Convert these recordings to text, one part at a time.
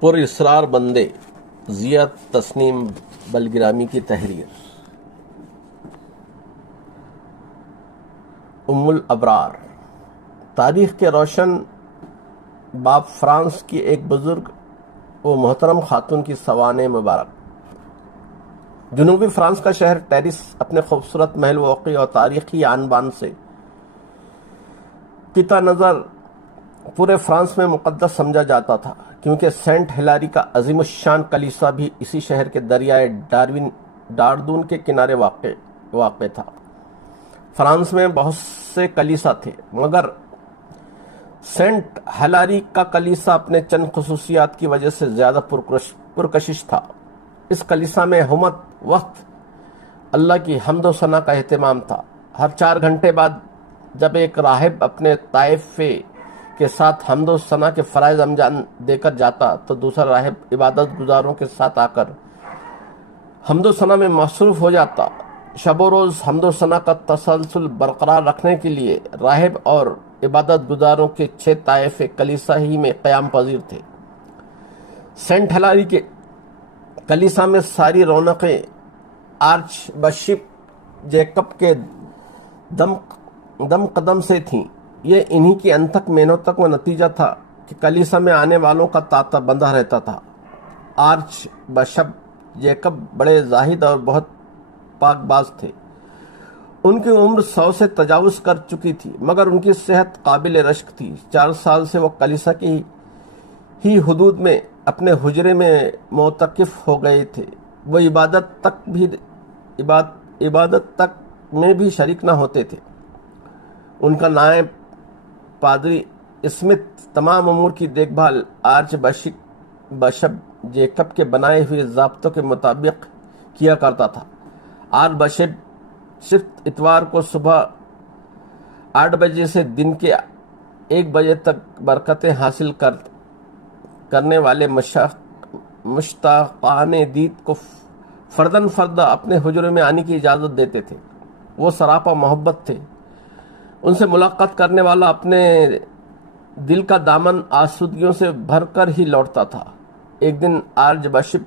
پر اسرار بندے ضیاء تسنیم بلگرامی کی تحریر۔ ام الابرار، تاریخ کے روشن باب فرانس کی ایک بزرگ و محترم خاتون کی سوانح مبارک۔ جنوبی فرانس کا شہر پیرس اپنے خوبصورت محل وقوع اور تاریخی آن بان سے قطع نظر پورے فرانس میں مقدس سمجھا جاتا تھا، کیونکہ سینٹ ہیلاری کا عظیم الشان کلیسا بھی اسی شہر کے دریائے ڈاردون کے کنارے واقع تھا۔ فرانس میں بہت سے کلیسا تھے، مگر سینٹ ہیلاری کا کلیسا اپنے چند خصوصیات کی وجہ سے زیادہ پرکشش تھا۔ اس کلیسا میں ہمت وقت اللہ کی حمد و ثنا کا اہتمام تھا۔ ہر 4 گھنٹے بعد جب ایک راہب اپنے طائفے کے ساتھ حمد و ثنا کے فرائض انجام دے کر جاتا تو دوسرا راہب عبادت گزاروں کے ساتھ آ کر حمد و ثنا میں مصروف ہو جاتا۔ شب و روز حمد و ثنا کا تسلسل برقرار رکھنے کے لیے راہب اور عبادت گزاروں کے 6 طائفے کلیسا ہی میں قیام پذیر تھے۔ سینٹ ہیلاری کے کلیسا میں ساری رونقیں آرچ بشپ جیکب کے دم قدم سے تھیں۔ یہ انہی کی انتھک محنتوں کا نتیجہ تھا کہ کلیسا میں آنے والوں کا تانتا بندھا رہتا تھا۔ آرچ بشپ جیکب بڑے زاہد اور بہت پاک باز تھے۔ ان کی عمر 100 سے تجاوز کر چکی تھی، مگر ان کی صحت قابل رشک تھی۔ 4 سال سے وہ کلیسا کی ہی حدود میں اپنے حجرے میں معتکف ہو گئے تھے۔ وہ عبادت تک میں بھی شریک نہ ہوتے تھے۔ ان کا نائب پادری اسمتھ تمام امور کی دیکھ بھال آرچ بشپ جیکب کے بنائے ہوئے ضابطوں کے مطابق کیا کرتا تھا۔ آرچ بشپ اتوار کو صبح 8 بجے سے دن کے 1 بجے تک برکتیں حاصل کرنے والے مشتاقان دید کو فرداً فردا اپنے حجرے میں آنے کی اجازت دیتے تھے۔ وہ سراپا محبت تھے۔ ان سے ملاقات کرنے والا اپنے دل کا دامن آسودگیوں سے بھر کر ہی لوٹتا تھا۔ ایک دن آرچ بشپ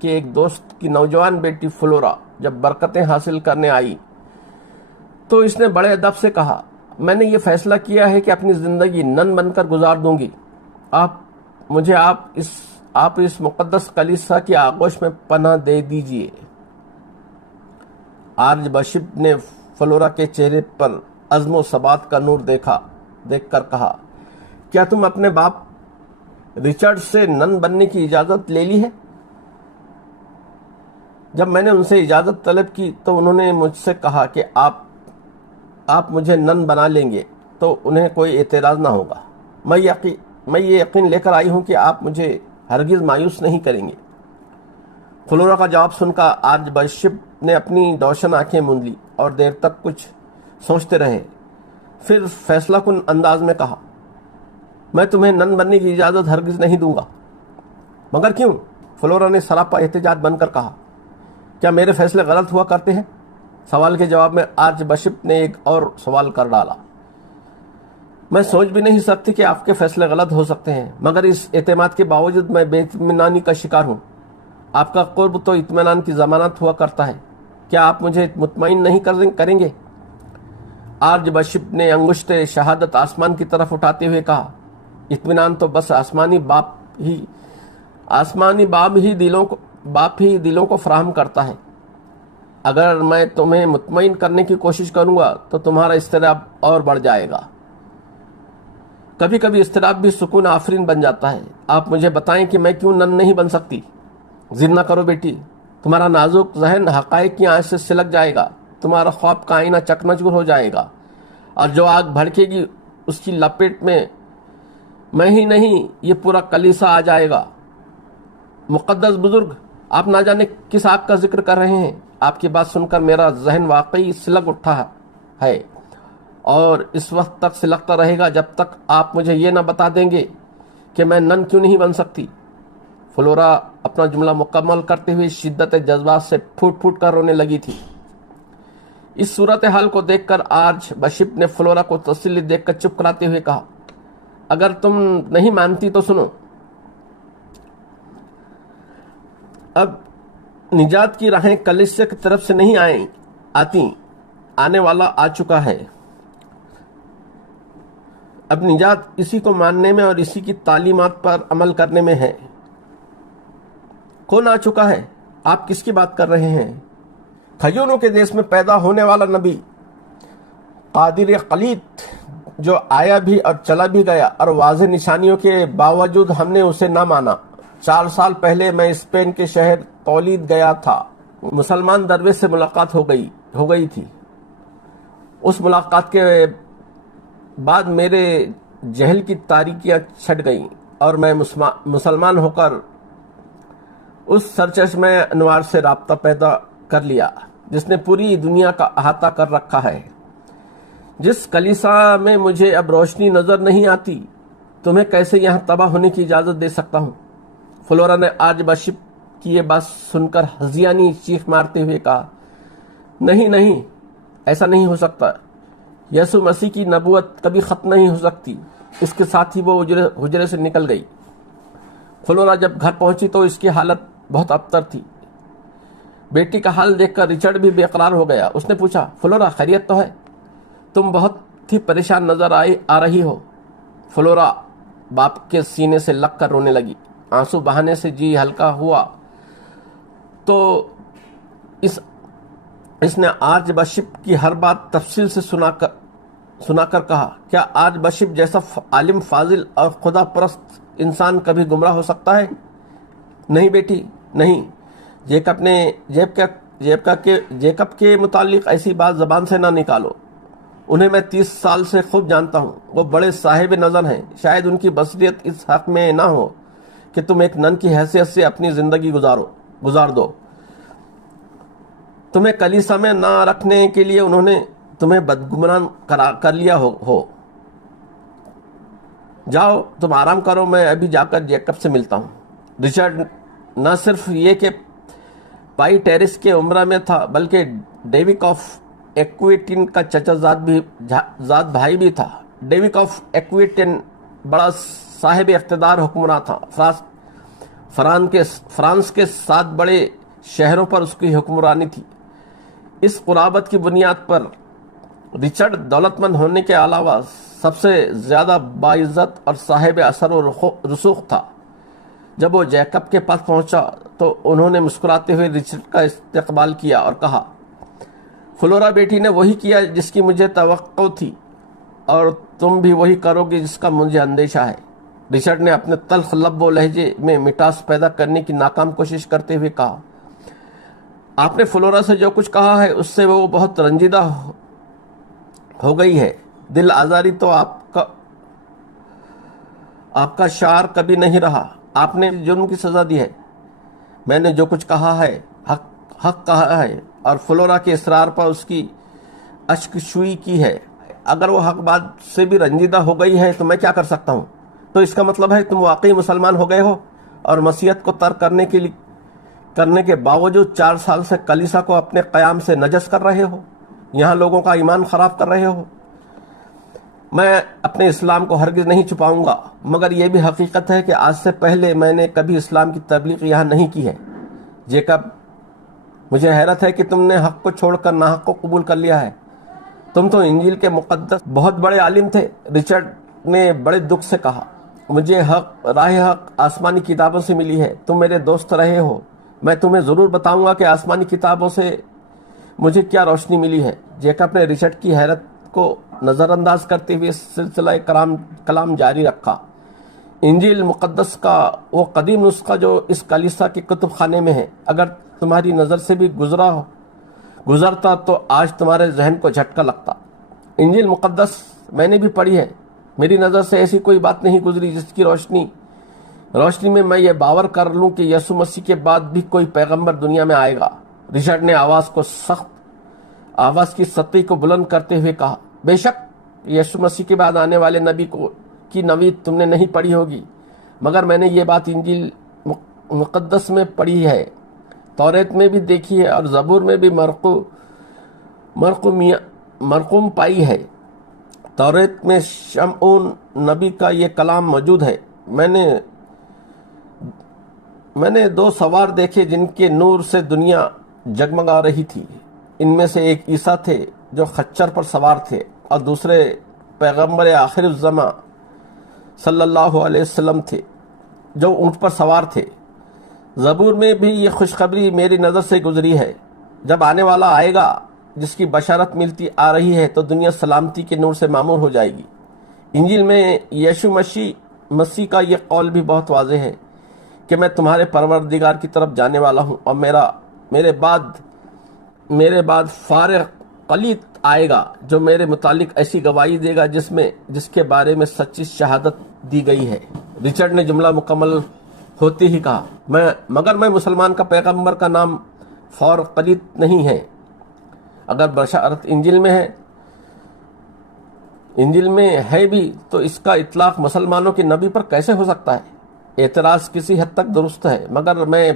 کے ایک دوست کی نوجوان بیٹی فلورا جب برکتیں حاصل کرنے آئی تو اس نے بڑے ادب سے کہا، میں نے یہ فیصلہ کیا ہے کہ اپنی زندگی نن بن کر گزار دوں گی۔ آپ اس مقدس کلیسا کی آغوش میں پناہ دے دیجئے۔ آرچ بشپ نے فلورا کے چہرے پر عزم و ثبات کا نور دیکھ کر کہا، کیا تم اپنے باپ رچرڈ سے نن بننے کی اجازت لے لی ہے؟ جب میں نے ان سے اجازت طلب کی تو انہوں نے مجھ سے کہا کہ آپ مجھے نن بنا لیں گے تو انہیں کوئی اعتراض نہ ہوگا۔ میں یہ یقین لے کر آئی ہوں کہ آپ مجھے ہرگز مایوس نہیں کریں گے۔ فلورا کا جواب سن کر آرچ بشپ نے اپنی روشن آنکھیں موند لی اور دیر تک کچھ سوچتے رہے۔ پھر فیصلہ کن انداز میں کہا، میں تمہیں نن بننے کی اجازت ہرگز نہیں دوں گا۔ مگر کیوں؟ فلورا نے سراپا احتجاج بن کر کہا، کیا میرے فیصلے غلط ہوا کرتے ہیں؟ سوال کے جواب میں آرچ بشپ نے ایک اور سوال کر ڈالا، میں سوچ بھی نہیں سکتی کہ آپ کے فیصلے غلط ہو سکتے ہیں، مگر اس اعتماد کے باوجود میں بے اطمینانی کا شکار ہوں۔ آپ کا قرب تو اطمینان کی ضمانت ہوا کرتا ہے، کیا آپ مجھے مطمئن نہیں کریں گے؟ آرچ بشپ نے انگشت شہادت آسمان کی طرف اٹھاتے ہوئے کہا، اطمینان تو بس آسمانی باپ ہی دلوں کو فراہم کرتا ہے۔ اگر میں تمہیں مطمئن کرنے کی کوشش کروں گا تو تمہارا اضطراب اور بڑھ جائے گا۔ کبھی کبھی اضطراب بھی سکون آفرین بن جاتا ہے۔ آپ مجھے بتائیں کہ میں کیوں نن نہیں بن سکتی؟ ضد نہ کرو بیٹی، تمہارا نازک ذہن حقائق کی آنچ سے سلک جائے گا، تمہارا خواب کا آئینہ چکناچور ہو جائے گا، اور جو آگ بھڑکے گی اس کی لپیٹ میں ہی نہیں یہ پورا کلیسا آ جائے گا۔ مقدس بزرگ، آپ نہ جانے کس آگ کا ذکر کر رہے ہیں۔ آپ کی بات سن کر میرا ذہن واقعی سلک اٹھا ہے اور اس وقت تک سلکتا رہے گا جب تک آپ مجھے یہ نہ بتا دیں گے کہ میں نن کیوں نہیں بن سکتی۔ فلورا اپنا جملہ مکمل کرتے ہوئے شدت جذبات سے پھوٹ پھوٹ کر رونے لگی تھی۔ اس صورتحال کو دیکھ کر آرچ بشپ نے فلورا کو تسلی دے کر چپ کراتے ہوئے کہا، اگر تم نہیں مانتی تو سنو، اب نجات کی راہیں کلیسیا کی طرف سے نہیں آتی، آنے والا آ چکا ہے۔ اب نجات اسی کو ماننے میں اور اسی کی تعلیمات پر عمل کرنے میں ہے۔ کون آ چکا ہے؟ آپ کس کی بات کر رہے ہیں؟ خیونوں کے دیش میں پیدا ہونے والا نبی قادر قلیت، جو آیا بھی اور چلا بھی گیا، اور واضح نشانیوں کے باوجود ہم نے اسے نہ مانا۔ 4 سال پہلے میں اسپین کے شہر تولید گیا تھا۔ مسلمان درویش سے ملاقات ہو گئی تھی۔ اس ملاقات کے بعد میرے جہل کی تاریکیاں چھٹ گئیں اور میں مسلمان ہو کر اس سرچشمہ انوار سے رابطہ پیدا کر لیا جس نے پوری دنیا کا احاطہ کر رکھا ہے۔ جس کلیسا میں مجھے اب روشنی نظر نہیں آتی، تمہیں کیسے یہاں تباہ ہونے کی اجازت دے سکتا ہوں؟ فلورا نے آرچ بشپ کی یہ بات سن کر ہذیانی چیخ مارتے ہوئے کہا، نہیں، ایسا نہیں ہو سکتا۔ یسوع مسیح کی نبوت کبھی ختم نہیں ہو سکتی۔ اس کے ساتھ ہی وہ حجرے سے نکل گئی۔ فلورا جب گھر پہنچی تو اس کی حالت بہت ابتر تھی۔ بیٹی کا حال دیکھ کر رچرڈ بھی بے قرار ہو گیا۔ اس نے پوچھا، فلورا خیریت تو ہے؟ تم بہت ہی پریشان نظر آ رہی ہو۔ فلورا باپ کے سینے سے لگ کر رونے لگی۔ آنسو بہانے سے جی ہلکا ہوا تو اس نے آرچ بشپ کی ہر بات تفصیل سے سنا کر کہا، کیا آرچ بشپ جیسا عالم، فاضل اور خدا پرست انسان کبھی گمراہ ہو سکتا ہے؟ نہیں بیٹی، نہیں۔ جیکب کے متعلق ایسی بات زبان سے نہ نکالو۔ انہیں میں 30 سال سے خوب جانتا ہوں۔ وہ بڑے صاحب نظر ہیں۔ شاید ان کی بصیرت اس حق میں نہ ہو کہ تم ایک نن کی حیثیت سے اپنی زندگی گزار دو۔ تمہیں کلیسا میں نہ رکھنے کے لیے انہوں نے تمہیں بدگمان کر لیا ہو۔ جاؤ، تم آرام کرو، میں ابھی جا کر جیکب سے ملتا ہوں۔ رچرڈ نہ صرف یہ کہ پائی ٹیرس کے عمرہ میں تھا، بلکہ ڈیوک آف ایکویٹن کا چچا زاد بھائی بھی تھا۔ ڈیوک آف ایکویٹن بڑا صاحب اقتدار حکمراں تھا۔ فرانس کے 7 بڑے شہروں پر اس کی حکمرانی تھی۔ اس قرابت کی بنیاد پر رچرڈ دولت مند ہونے کے علاوہ سب سے زیادہ باعزت اور صاحب اثر و رسوخ تھا۔ جب وہ جیکب کے پاس پہنچا تو انہوں نے مسکراتے ہوئے رچرڈ کا استقبال کیا اور کہا، فلورا بیٹی نے وہی کیا جس کی مجھے توقع تھی، اور تم بھی وہی کرو گے جس کا مجھے اندیشہ ہے۔ رچرڈ نے اپنے تلخ لب و لہجے میں مٹاس پیدا کرنے کی ناکام کوشش کرتے ہوئے کہا، آپ نے فلورا سے جو کچھ کہا ہے اس سے وہ بہت رنجیدہ ہو گئی ہے۔ دل آزاری تو آپ کا شعار کبھی نہیں رہا۔ آپ نے جرم کی سزا دی ہے۔ میں نے جو کچھ کہا ہے حق کہا ہے، اور فلورا کے اصرار پر اس کی اشک شوئی کی ہے۔ اگر وہ حق بات سے بھی رنجیدہ ہو گئی ہے تو میں کیا کر سکتا ہوں؟ تو اس کا مطلب ہے تم واقعی مسلمان ہو گئے ہو اور مسیحیت کو ترک کرنے کے باوجود 4 سال سے کلیسا کو اپنے قیام سے نجس کر رہے ہو، یہاں لوگوں کا ایمان خراب کر رہے ہو۔ میں اپنے اسلام کو ہرگز نہیں چھپاؤں گا، مگر یہ بھی حقیقت ہے کہ آج سے پہلے میں نے کبھی اسلام کی تبلیغ یہاں نہیں کی ہے۔ جیکب، مجھے حیرت ہے کہ تم نے حق کو چھوڑ کر ناحق کو قبول کر لیا ہے۔ تم تو انجیل کے مقدس بہت بڑے عالم تھے۔ رچرڈ نے بڑے دکھ سے کہا، مجھے راہ حق آسمانی کتابوں سے ملی ہے۔ تم میرے دوست رہے ہو، میں تمہیں ضرور بتاؤں گا کہ آسمانی کتابوں سے مجھے کیا روشنی ملی ہے۔ جیکب نے رچرڈ کی حیرت کو نظر انداز کرتے ہوئے سلسلہ کلام جاری رکھا۔ انجیل مقدس کا وہ قدیم نسخہ جو اس کلیسا کے کتب خانے میں ہے، اگر تمہاری نظر سے بھی گزرتا تو آج تمہارے ذہن کو جھٹکا لگتا۔ انجیل مقدس میں نے بھی پڑھی ہے۔ میری نظر سے ایسی کوئی بات نہیں گزری جس کی روشنی میں یہ باور کر لوں کہ یسوع مسیح کے بعد بھی کوئی پیغمبر دنیا میں آئے گا۔ رچرڈ نے آواز کی سطح کو بلند کرتے ہوئے کہا، بے شک یسوع مسیح کے بعد آنے والے نبی کی نوید تم نے نہیں پڑھی ہوگی، مگر میں نے یہ بات انجیل مقدس میں پڑھی ہے، توریت میں بھی دیکھی ہے، اور زبور میں بھی مرقوم پائی ہے۔ توریت میں شمعون نبی کا یہ کلام موجود ہے، میں نے میں نے دو سوار دیکھے جن کے نور سے دنیا جگمگا رہی تھی۔ ان میں سے ایک عیسیٰ تھے جو خچر پر سوار تھے، اور دوسرے پیغمبر آخر الزماں صلی اللہ علیہ وسلم تھے جو اونٹ پر سوار تھے۔ زبور میں بھی یہ خوشخبری میری نظر سے گزری ہے، جب آنے والا آئے گا جس کی بشارت ملتی آ رہی ہے تو دنیا سلامتی کے نور سے معمور ہو جائے گی۔ انجیل میں یشوع مسیح کا یہ قول بھی بہت واضح ہے کہ میں تمہارے پروردگار کی طرف جانے والا ہوں، اور میرے بعد فارغ قلیط آئے گا جو میرے متعلق ایسی گواہی دے گا جس کے بارے میں سچی شہادت دی گئی ہے۔ رچرڈ نے جملہ مکمل ہوتے ہی کہا، مگر میں مسلمان کا پیغمبر کا نام فارغ قلیط نہیں ہے۔ اگر بشارت انجیل میں ہے بھی تو اس کا اطلاق مسلمانوں کے نبی پر کیسے ہو سکتا ہے؟ اعتراض کسی حد تک درست ہے، مگر میں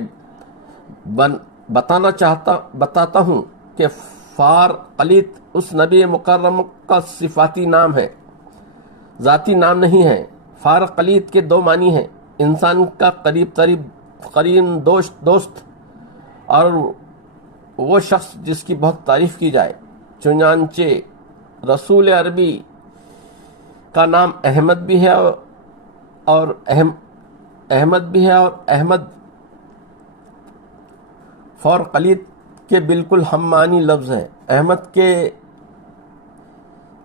بتاتا ہوں کہ فار قلیط اس نبی مکرم کا صفاتی نام ہے، ذاتی نام نہیں ہے۔ فار قلیط کے دو معنی ہیں: انسان کا قریب دوست اور وہ شخص جس کی بہت تعریف کی جائے۔ چنانچہ رسول عربی کا نام احمد بھی ہے اور احمد فار قلیط کے بالکل ہم معنی لفظ ہے۔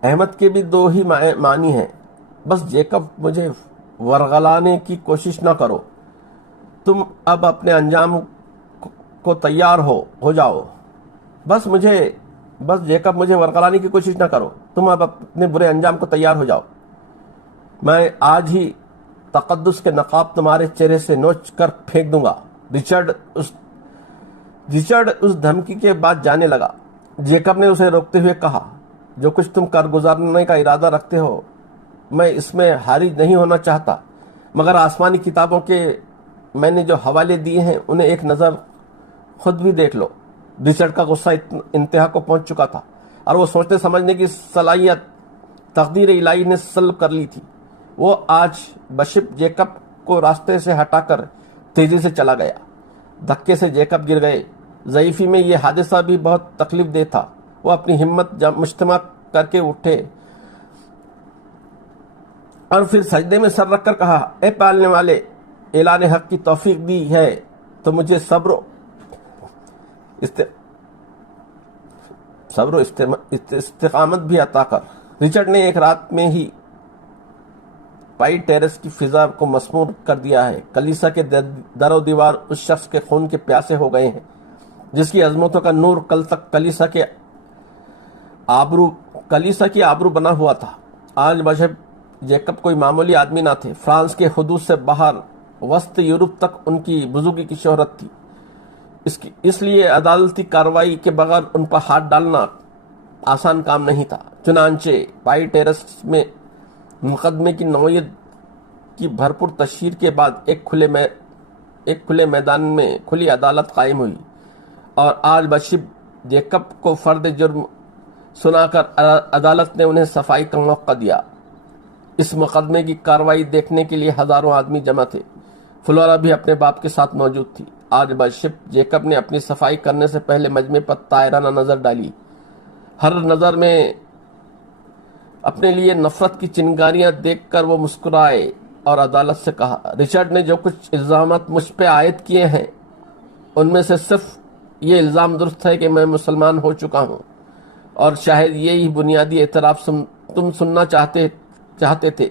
احمد کے بھی دو ہی معنی ہیں۔ بس جیکب مجھے ورغلانے کی کوشش نہ کرو، تم اب اپنے انجام کو تیار ہو جاؤ۔ بس جیکب مجھے ورغلانے کی کوشش نہ کرو، تم اب اپنے برے انجام کو تیار ہو جاؤ۔ میں آج ہی تقدس کے نقاب تمہارے چہرے سے نوچ کر پھینک دوں گا۔ رچرڈ اس دھمکی کے بعد جانے لگا۔ جیکب نے اسے روکتے ہوئے کہا، جو کچھ تم کر گزارنے کا ارادہ رکھتے ہو میں اس میں حریص نہیں ہونا چاہتا، مگر آسمانی کتابوں کے میں نے جو حوالے دیے ہیں انہیں ایک نظر خود بھی دیکھ لو۔ رچرڈ کا غصہ انتہا کو پہنچ چکا تھا، اور وہ سوچنے سمجھنے کی صلاحیت تقدیر الہی نے سلب کر لی تھی۔ وہ آج بشپ جیکب کو راستے سے ہٹا کر تیزی سے چلا گیا۔ دھکے سے جیکب گر گئے۔ ضعیفی میں یہ حادثہ بھی بہت تکلیف دہ تھا۔ وہ اپنی ہمت مجتمع کر کے اٹھے اور پھر سجدے میں سر رکھ کر کہا، اے پالنے والے، اعلان حق کی توفیق دی ہے تو مجھے صبر و استقامت بھی عطا کر۔ رچرڈ نے ایک رات میں ہی پائی ٹیرس کی فضا کو مسمور کر دیا ہے۔ کلیسا کے در و دیوار اس شخص کے خون کے پیاسے ہو گئے ہیں جس کی عظمتوں کا نور کل تک کلیسا کی آبرو بنا ہوا تھا۔ آج بشپ جیکب کوئی معمولی آدمی نہ تھے۔ فرانس کے حدود سے باہر وسط یورپ تک ان کی بزرگی کی شہرت تھی۔ اس لیے عدالتی کارروائی کے بغیر ان پر ہاتھ ڈالنا آسان کام نہیں تھا۔ چنانچہ پائی ٹیرس میں مقدمے کی نوعیت کی بھرپور تشہیر کے بعد ایک کھلے میدان میں کھلی عدالت قائم ہوئی، اور آج بشپ جیکب کو فرد جرم سنا کر عدالت نے انہیں صفائی کا موقع دیا۔ اس مقدمے کی کارروائی دیکھنے کے لیے ہزاروں آدمی جمع تھے۔ فلورا بھی اپنے باپ کے ساتھ موجود تھی۔ آج بشپ جیکب نے اپنی صفائی کرنے سے پہلے مجمع پر طاہرانہ نظر ڈالی۔ ہر نظر میں اپنے لیے نفرت کی چنگاریاں دیکھ کر وہ مسکرائے اور عدالت سے کہا، رچرڈ نے جو کچھ الزامات مجھ پہ عائد کیے ہیں ان میں سے صرف یہ الزام درست ہے کہ میں مسلمان ہو چکا ہوں، اور شاید یہی بنیادی اعتراف تم سننا چاہتے تھے۔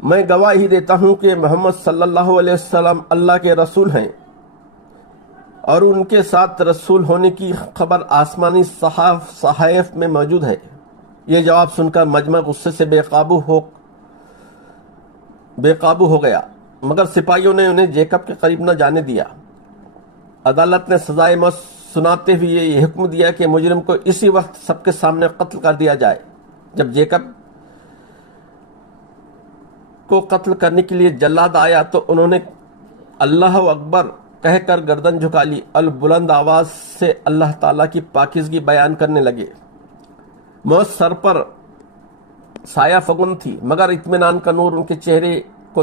میں گواہی دیتا ہوں کہ محمد صلی اللہ علیہ وسلم اللہ کے رسول ہیں، اور ان کے ساتھ رسول ہونے کی خبر آسمانی صحائف میں موجود ہے۔ یہ جواب سن کر مجمع غصے سے بے قابو ہو گیا، مگر سپاہیوں نے انہیں جیکب کے قریب نہ جانے دیا۔ عدالت نے سزائے موت سناتے ہوئے یہ حکم دیا کہ مجرم کو اسی وقت سب کے سامنے قتل کر دیا جائے۔ جب جیکب کو قتل کرنے کے لیے جلاد آیا تو انہوں نے اللہ اکبر کہہ کر گردن جھکا لی اور بلند آواز سے اللہ تعالیٰ کی پاکیزگی بیان کرنے لگے۔ موت سر پر سایہ فگن تھی، مگر اطمینان کا نور ان کے چہرے کو